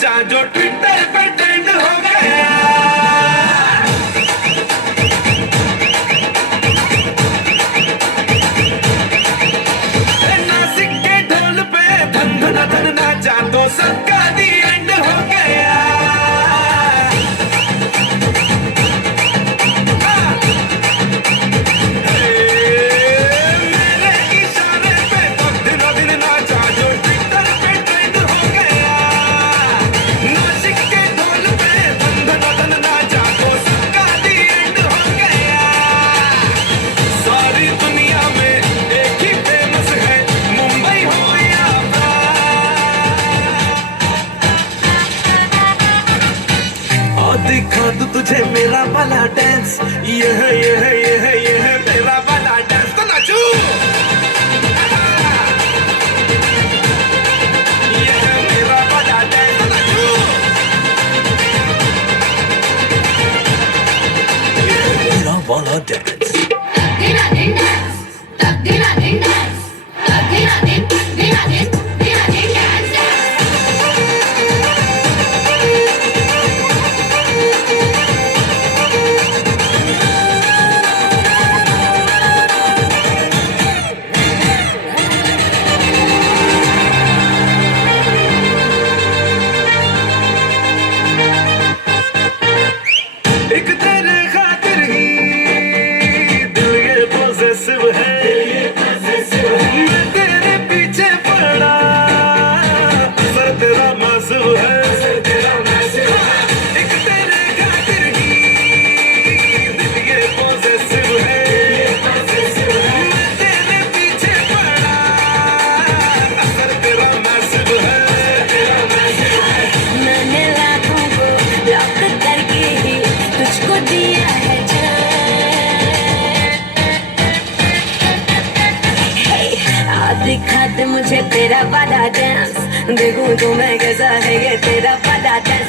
नाचा जो ट्विटर पे ट्रेंड हो गया। नासिक के ढोल पे धन धन धन नाचा तो सबका दी एंड हो गया। मेरे इशारे पे तो दिनों दिन नाचा जो ट्विटर पे ट्रेंड हो गया। नासिक के ढोल पे धन धन धन नाचा तो सबका दी एंड हो गया। सारी दुनिया में एक ही फेमस है, मुंबई हो या और दिखा दूं तुझे मेरा वाला डांस। ये है मेरा वाला डांस। तो नाचू, ये है मेरा वाला डांस। तो नाचू, ये है मेरा वाला डांस। एक तेरे खातिर ही दिल ये पॉसेसिव है। मैं तेरे पीछे पड़ा, सर तेरा मासूम है। एक तेरे खातिर ही दिल ये पॉसेसिव है। मैं तेरे पीछे पड़ा, सर तेरा मासूम है। मैंने लाखों को ब्लॉक करके ही तुझको दिया है दिखा दे मुझे तेरा वाला डांस, देखूं तो मैं कैसा है ये तेरा वाला डांस।